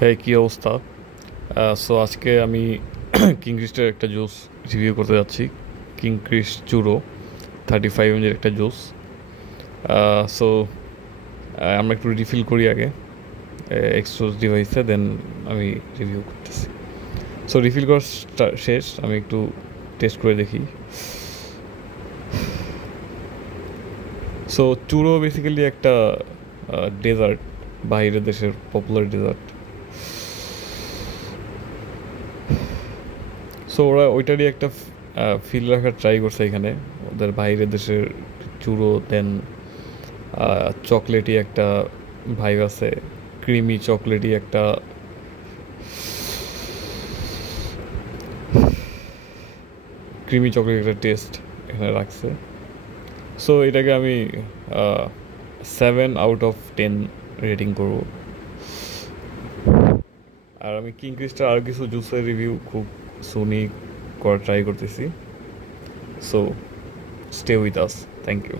হ্যাঁ, কী অবস্থা? সো আজকে আমি কিংগ্রিস্টের একটা জুস রিভিউ করতে যাচ্ছি। কিংগ্রিস্ট চুরো 35 ml একটা জুস। সো আমরা একটু রিফিল করি আগে এক্সপোজ ডিভাইসে, দেন আমি রিভিউ করতেছি। সো রিফিল করা শেষ, আমি একটু টেস্ট করে দেখি। সো চুরো বেসিক্যালি একটা ডেজার্ট, বাইরের দেশের পপুলার ডেজার্ট। সো ওরা ওইটারই একটা ফিল রাখার ট্রাই করছে এখানে। ওদের বাইরের দেশের চুরো, দেন চকলেটই একটা ভাইব আছে, ক্রিমি চকলেটই একটা ক্রিমি চকলেট একটা টেস্ট এখানে রাখছে। সো এটাকে আমি 7/10 রেটিং করব। আর আমি কিং ক্রিস্টার আর কিছু জুসের রিভিউ খুব সুনি করা ট্রাই করতেছি। So stay with us, thank you.